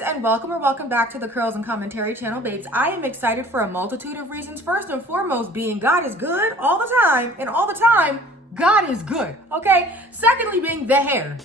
Cheers and welcome back to the Curls and Commentary channel, babes. I am excited for a multitude of reasons. First and foremost being God is good all the time, and all the time, God is good, okay? Secondly being the hair.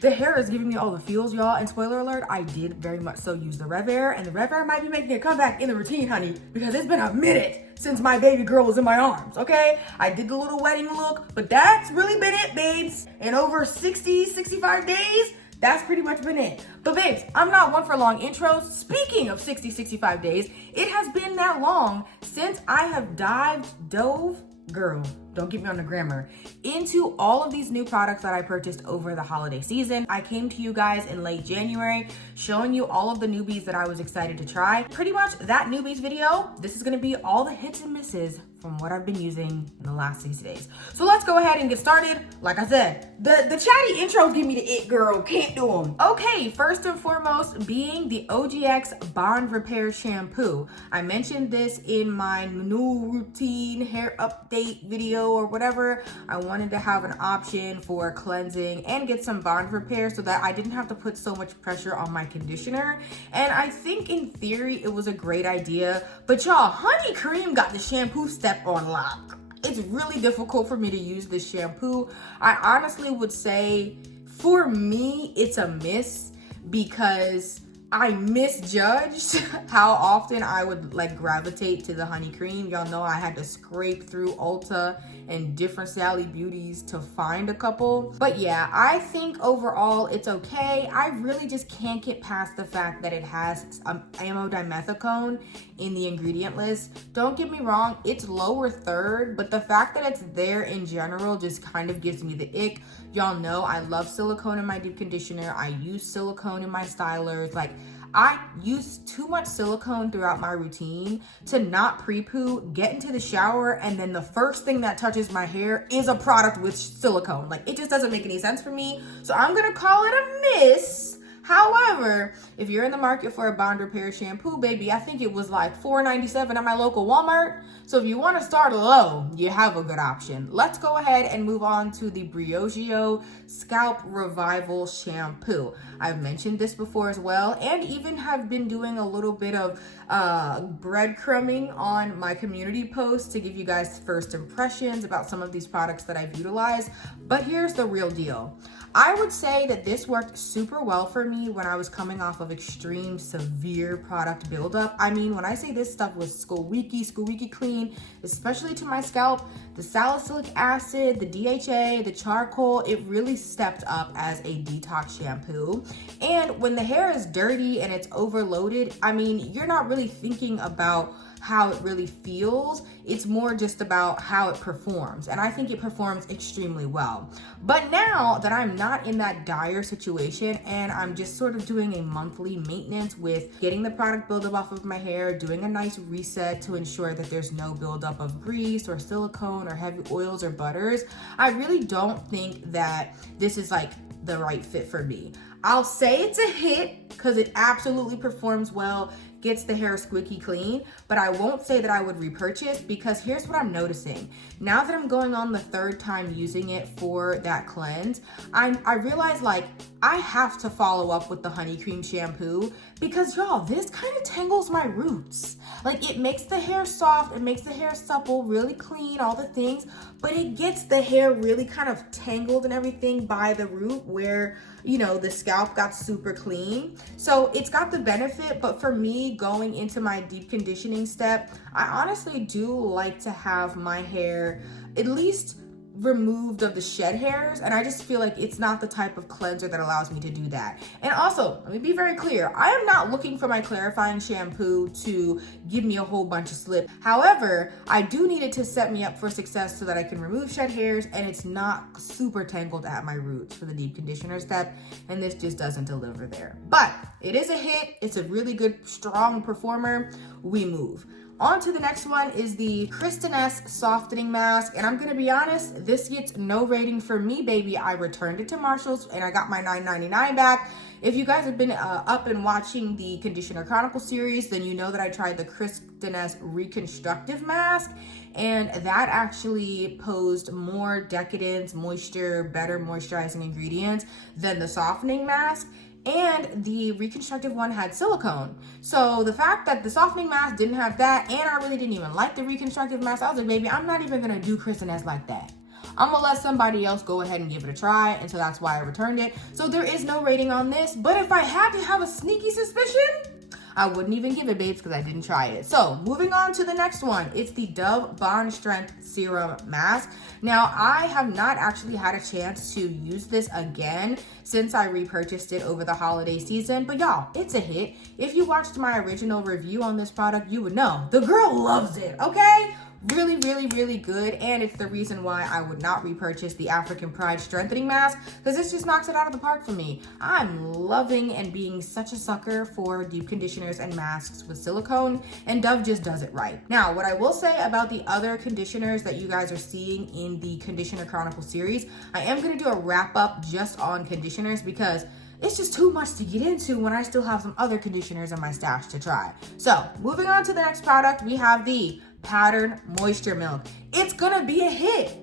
The hair is giving me all the feels, y'all, and spoiler alert, I did very much so use the Rev Air, and the Rev Air might be making a comeback in the routine, honey, because it's been a minute since my baby girl was in my arms, okay? I did the little wedding look, but that's really been it, babes. In over 60, 65 days, that's pretty much been it. But babes, I'm not one for long intros. Speaking of 60, 65 days, it has been that long since I have dove, girl, don't get me on the grammar, into all of these new products that I purchased over the holiday season. I came to you guys in late January, showing you all of the newbies that I was excited to try. Pretty much that newbies video, this is gonna be all the hits and misses from what I've been using in the last 60 days. So let's go ahead and get started. Like I said, the chatty intros give me the it, girl, can't do them. Okay, first and foremost being the OGX Bond Repair Shampoo. I mentioned this in my new routine hair update video or whatever. I wanted to have an option for cleansing and get some bond repair so that I didn't have to put so much pressure on my conditioner. And I think in theory it was a great idea, but y'all, honey cream got the shampoo step on lock. It's really difficult for me to use this shampoo. I honestly would say for me it's a miss because I misjudged how often I would like gravitate to the honey cream. Y'all know I had to scrape through Ulta and different Sally Beauties to find a couple. But yeah, I think overall it's okay. I really just can't get past the fact that it has amodimethicone in the ingredient list. Don't get me wrong, it's lower third, but the fact that it's there in general just kind of gives me the ick. Y'all know I love silicone in my deep conditioner. I use silicone in my stylers. Like, I use too much silicone throughout my routine to not pre-poo, get into the shower, and then the first thing that touches my hair is a product with silicone. Like, it just doesn't make any sense for me. So I'm gonna call it a miss. However, if you're in the market for a bond repair shampoo, baby, I think it was like $4.97 at my local Walmart. So if you want to start low, you have a good option. Let's go ahead and move on to the Briogeo Scalp Revival Shampoo. I've mentioned this before as well, and even have been doing a little bit of breadcrumbing on my community posts to give you guys first impressions about some of these products that I've utilized. But here's the real deal. I would say that this worked super well for me when I was coming off of extreme severe product buildup. I mean, when I say this stuff was squeaky clean, especially to my scalp, the salicylic acid, the DHA, the charcoal, it really stepped up as a detox shampoo. And when the hair is dirty and it's overloaded, I mean, you're not really thinking about how it really feels. It's more just about how it performs. And I think it performs extremely well. But now that I'm not in that dire situation and I'm just sort of doing a monthly maintenance with getting the product buildup off of my hair, doing a nice reset to ensure that there's no buildup of grease or silicone or heavy oils or butters, I really don't think that this is like the right fit for me. I'll say it's a hit because it absolutely performs well, gets the hair squeaky clean, but I won't say that I would repurchase because here's what I'm noticing. Now that I'm going on the third time using it for that cleanse, I realize like I have to follow up with the honey cream shampoo because y'all, this kind of tangles my roots. Like, it makes the hair soft, it makes the hair supple, really clean, all the things, but it gets the hair really kind of tangled and everything by the root where, you know, the scalp got super clean. So it's got the benefit, but for me going into my deep conditioning step, I honestly do like to have my hair at least removed of the shed hairs, and I just feel like it's not the type of cleanser that allows me to do that. And also, let me be very clear, I am not looking for my clarifying shampoo to give me a whole bunch of slip. However, I do need it to set me up for success so that I can remove shed hairs and it's not super tangled at my roots for the deep conditioner step, and this just doesn't deliver there. But it is a hit, it's a really good, strong performer. We move. On to the next one is the Kristin Softening Mask. And I'm gonna be honest, this gets no rating for me, baby. I returned it to Marshall's and I got my $9.99 back. If you guys have been up and watching the Conditioner Chronicle series, then you know that I tried the Kristin Reconstructive Mask, and that actually posed more decadence, moisture, better moisturizing ingredients than the softening mask. and the reconstructive one had silicone. So the fact that the softening mask didn't have that, and I really didn't even like the reconstructive mask, I was like, baby, I'm not even gonna do Kristen like that. I'm gonna let somebody else go ahead and give it a try, and so that's why I returned it. So there is no rating on this, but if I had to have a sneaky suspicion, I wouldn't even give it, babes, because I didn't try it. So moving on to the next one, it's the Dove Bond Strength Serum Mask. Now, I have not actually had a chance to use this again since I repurchased it over the holiday season, but y'all, it's a hit. If you watched my original review on this product, you would know the girl loves it, okay? Really, really, really good, and it's the reason why I would not repurchase the African Pride Strengthening Mask, because this just knocks it out of the park for me. I'm loving and being such a sucker for deep conditioners and masks with silicone, and Dove just does it right. Now, what I will say about the other conditioners that you guys are seeing in the Conditioner Chronicle series, I am going to do a wrap-up just on conditioners because it's just too much to get into when I still have some other conditioners in my stash to try. So, moving on to the next product, we have the Pattern Moisture Milk. It's gonna be a hit.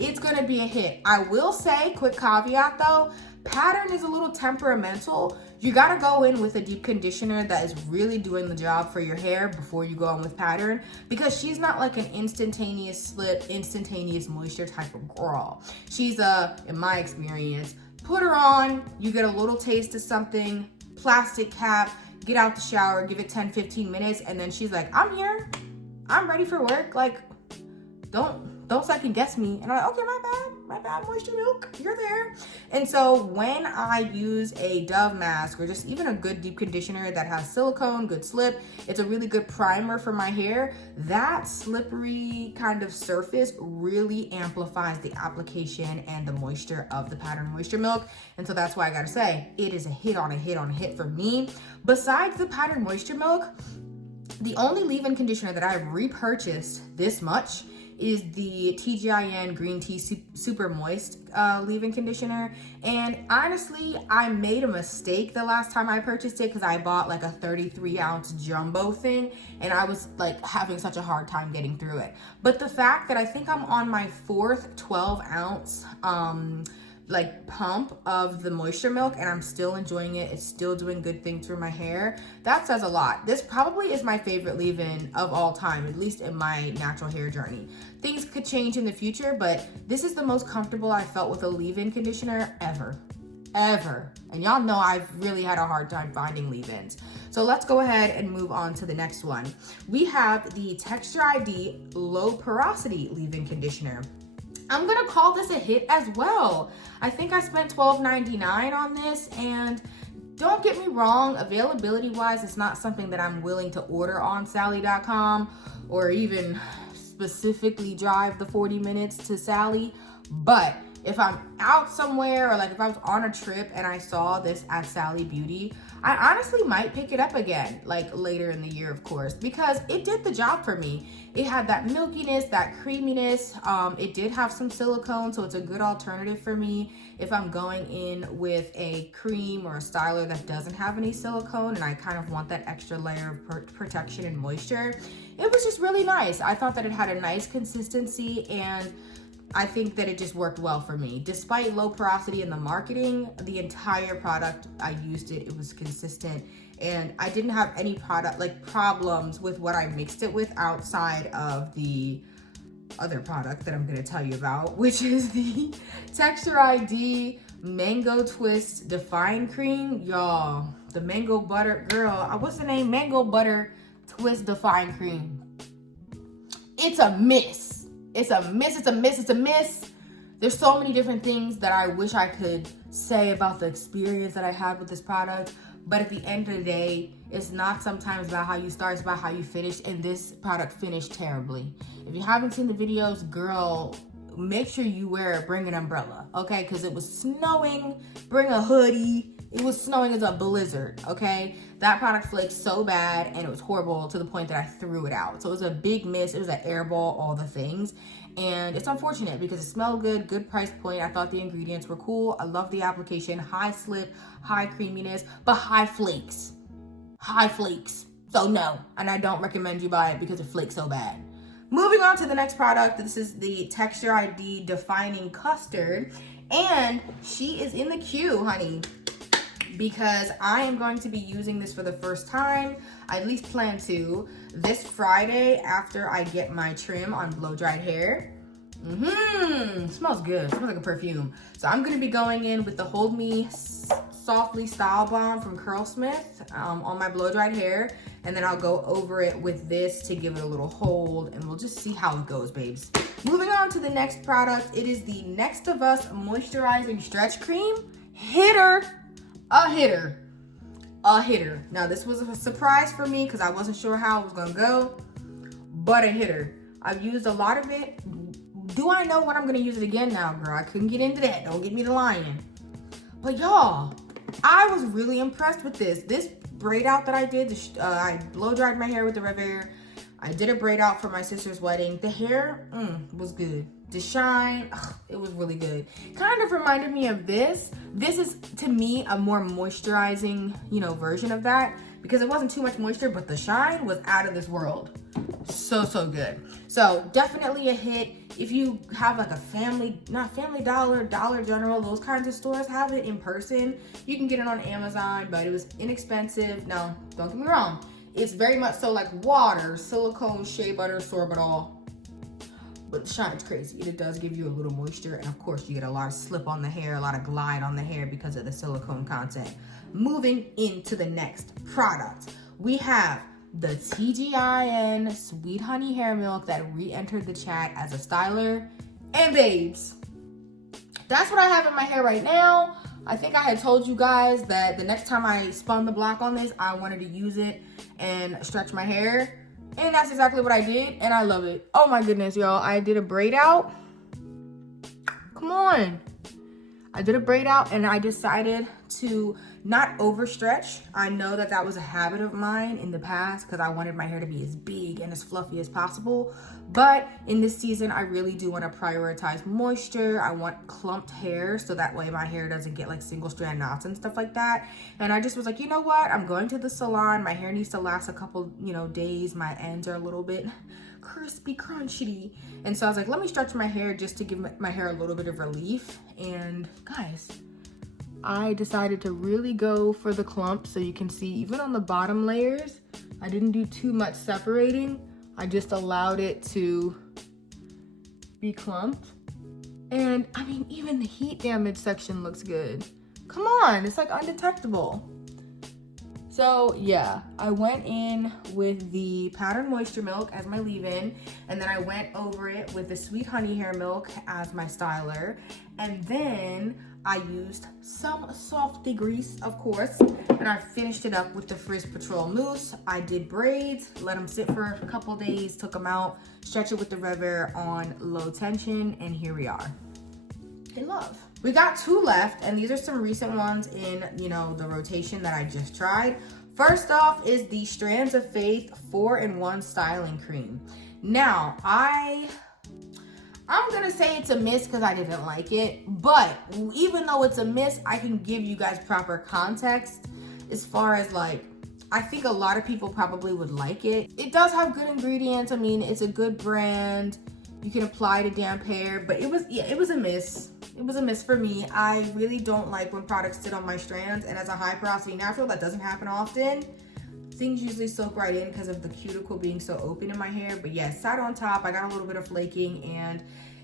It's gonna be a hit. I will say, quick caveat though, Pattern is a little temperamental. You gotta go in with a deep conditioner that is really doing the job for your hair before you go in with Pattern, because she's not like an instantaneous slip, instantaneous moisture type of girl. She's in my experience, put her on, you get a little taste of something, plastic cap, get out the shower, give it 10-15 minutes, and then she's like, I'm here. I'm ready for work. Like, don't second guess me. And I'm like, okay, my bad, Moisture Milk, you're there. And so when I use a Dove mask or just even a good deep conditioner that has silicone, good slip, it's a really good primer for my hair. That slippery kind of surface really amplifies the application and the moisture of the Pattern Moisture Milk. And so that's why I gotta say, it is a hit on a hit on a hit for me. Besides the Pattern Moisture Milk, the only leave-in conditioner that I've repurchased this much is the tgin Green Tea Super Moist leave-in conditioner. And honestly, I made a mistake the last time I purchased it because I bought like a 33-ounce jumbo thing and I was like having such a hard time getting through it. But the fact that I think I'm on my 4th 12-ounce like pump of the Moisture Milk and I'm still enjoying it, it's still doing good things for my hair, that says a lot. This probably is my favorite leave-in of all time, at least in my natural hair journey. Things could change in the future, but this is the most comfortable I felt with a leave-in conditioner ever. And y'all know I've really had a hard time finding leave-ins. So let's go ahead and move on to the next one. We have the Texture ID Low Porosity leave-in conditioner. I'm gonna call this a hit as well. I think I spent $12.99 on this, and don't get me wrong, availability wise, it's not something that I'm willing to order on Sally.com or even specifically drive the 40 minutes to Sally. But if I'm out somewhere or like if I was on a trip and I saw this at Sally Beauty, I honestly might pick it up again, like later in the year, of course, because it did the job for me. It had that milkiness, that creaminess. It did have some silicone, so it's a good alternative for me if I'm going in with a cream or a styler that doesn't have any silicone and I kind of want that extra layer of protection and moisture. It was just really nice. I thought that it had a nice consistency, and I think that it just worked well for me. Despite low porosity in the marketing, the entire product, I used it, it was consistent, and I didn't have any problems with what I mixed it with outside of the other product that I'm gonna tell you about, which is the Texture ID Mango Twist Define Cream. Y'all, the mango butter, girl, what's the name? Mango Butter Twist Define Cream. It's a miss. It's a miss, it's a miss, it's a miss. There's so many different things that I wish I could say about the experience that I had with this product, but at the end of the day, it's not sometimes about how you start, it's about how you finish, and this product finished terribly. If you haven't seen the videos, girl, make sure you bring an umbrella, okay? Because it was snowing, bring a hoodie. It was snowing as a blizzard, okay? That product flaked so bad and it was horrible to the point that I threw it out. So it was a big miss. It was an airball, all the things. And it's unfortunate because it smelled good, good price point. I thought the ingredients were cool. I love the application, high slip, high creaminess, but high flakes. High flakes. So no, and I don't recommend you buy it because it flakes so bad. Moving on to the next product, this is the Texture ID Defining Custard. And she is in the queue, honey. because I am going to be using this for the first time. I at least plan to this Friday after I get my trim on blow dried hair. Smells good. Smells like a perfume. So I'm gonna be going in with the Hold Me Softly Style Balm from Curlsmith on my blow dried hair, and then I'll go over it with this to give it a little hold, and we'll just see how it goes, babes. Moving on to the next product, it is the Next of Us Moisturizing Stretch Cream. A hitter. Now this was a surprise for me because I wasn't sure how it was gonna go, but a hitter. I've used a lot of it. Do I know when I'm gonna use it again now, girl? I couldn't get into that. Don't get me to lying. But y'all, I was really impressed with this. This braid out that I did, I blow dried my hair with the Revere. I did a braid out for my sister's wedding. The hair was good. The shine, it was really good. Kind of reminded me of this. This is, to me, a more moisturizing, version of that, because it wasn't too much moisture, but the shine was out of this world. So good. So definitely a hit. If you have like a not Family Dollar, Dollar General, those kinds of stores have it in person. You can get it on Amazon, but it was inexpensive. Now, don't get me wrong. It's very much so like water, silicone, shea butter, sorbitol. But the shine's crazy. It does give you a little moisture, and of course you get a lot of slip on the hair, a lot of glide on the hair because of the silicone content. Moving into the next product, we have the tgin Sweet Honey Hair Milk that re-entered the chat as a styler. And babes, that's what I have in my hair right now. I think I had told you guys that the next time I spun the block on this, I wanted to use it and stretch my hair. And that's exactly what I did, and I love it. Oh my goodness, y'all. I did a braid out. Come on. I did a braid out, and I decided to not overstretch. I know that that was a habit of mine in the past because I wanted my hair to be as big and as fluffy as possible. But in this season, I really do want to prioritize moisture. I want clumped hair so that way my hair doesn't get like single strand knots and stuff like that. And I just was like, you know what? I'm going to the salon. My hair needs to last a couple, days. My ends are a little bit crispy, crunchy. And so I was like, let me stretch my hair just to give my hair a little bit of relief. And guys, I decided to really go for the clump. So you can see even on the bottom layers, I didn't do too much separating. I just allowed it to be clumped. And I mean, even the heat damage section looks good. Come on, it's like undetectable. So yeah, I went in with the Powdered Moisture Milk as my leave-in, and then I went over it with the Sweet Honey Hair Milk as my styler, and then I used some Softy Grease, of course, and I finished it up with the Frizz Patrol Mousse. I did braids, let them sit for a couple days, took them out, stretch it with the Revere on low tension, and here we are. In love. We got 2 left, and these are some recent ones in, the rotation that I just tried. First off is the Strands of Faith 4-in-1 Styling Cream. Now, I'm gonna say it's a miss because I didn't like it, but even though it's a miss, I can give you guys proper context as far as I think a lot of people probably would like it. It does have good ingredients. I mean, it's a good brand. You can apply to damp hair, but it was a miss. It was a miss for me. I really don't like when products sit on my strands, and as a high porosity natural, that doesn't happen often. Things usually soak right in because of the cuticle being so open in my hair. But yeah, sat on top. I got a little bit of flaking, and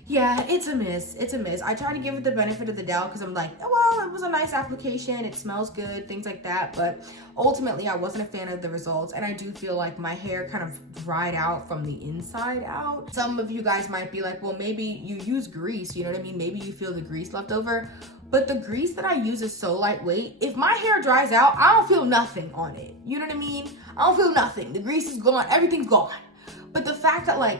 yeah, it's a miss. It's a miss. I try to give it the benefit of the doubt because I'm like, oh, well, it was a nice application. It smells good, things like that. But ultimately, I wasn't a fan of the results. And I do feel like my hair kind of dried out from the inside out. Some of you guys might be like, well, maybe you use grease. You know what I mean? Maybe you feel the grease left over. But the grease that I use is so lightweight. If my hair dries out, I don't feel nothing on it. You know what I mean? I don't feel nothing. The grease is gone. Everything's gone. But the fact that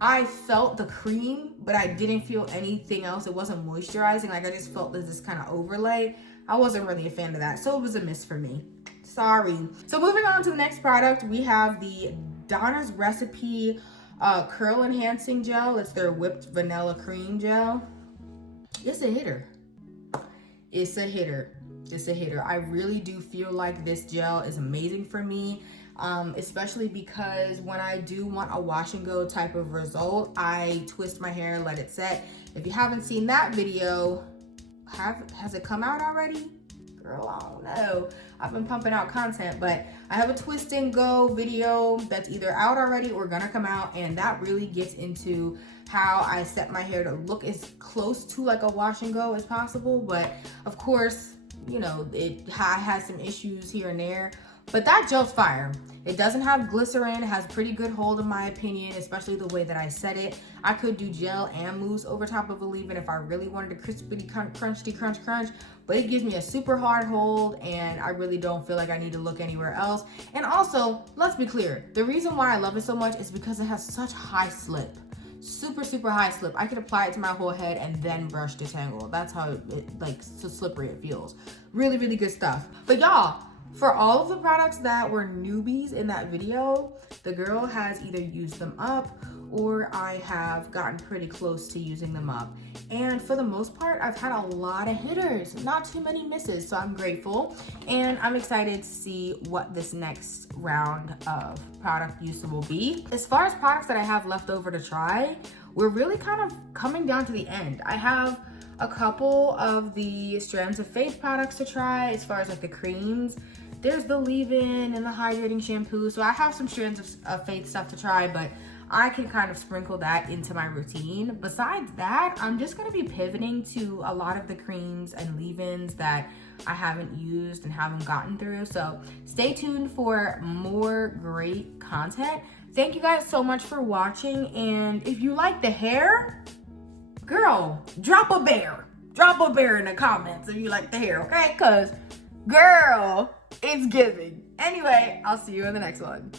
I felt the cream, but I didn't feel anything else. It wasn't moisturizing. I just felt this kind of overlay. I wasn't really a fan of that. So it was a miss for me. Sorry. So moving on to the next product, we have the Donna's Recipe Curl Enhancing Gel. It's their whipped vanilla cream gel. It's a hitter. It's a hitter. It's a hitter. I really do feel like this gel is amazing for me. Especially because when I do want a wash and go type of result, I twist my hair, let it set. If you haven't seen that video, has it come out already? girl, I don't know. I've been pumping out content, but I have a twist and go video that's either out already or gonna come out, and that really gets into how I set my hair to look as close to like a wash and go as possible. But of course, you know, it has some issues here and there, but that gel's fire. It doesn't have glycerin. It has pretty good hold in my opinion, especially the way that I set it. I could do gel and mousse over top of a leave-in if I really wanted a crispity crunchy crunch, but it gives me a super hard hold, and I really don't feel like I need to look anywhere else. And also, let's be clear, the reason why I love it so much is because it has such high slip. Super high slip. I could apply it to my whole head and then brush detangle. That's how it like so slippery it feels. Really good stuff. But y'all, for all of the products that were newbies in that video, the girl has either used them up or I have gotten pretty close to using them up. And for the most part, I've had a lot of hitters, not too many misses, so I'm grateful. And I'm excited to see what this next round of product use will be. As far as products that I have left over to try, we're really kind of coming down to the end. I have a couple of the Strands of Faith products to try as far as like the creams. There's the leave-in and the hydrating shampoo. So I have some Strands of Faith stuff to try, but I can kind of sprinkle that into my routine. Besides that, I'm just gonna be pivoting to a lot of the creams and leave-ins that I haven't used and haven't gotten through. So stay tuned for more great content. Thank you guys so much for watching. And if you like the hair, girl, drop a bear. Drop a bear in the comments if you like the hair, okay? Cause girl, it's giving. Anyway, I'll see you in the next one.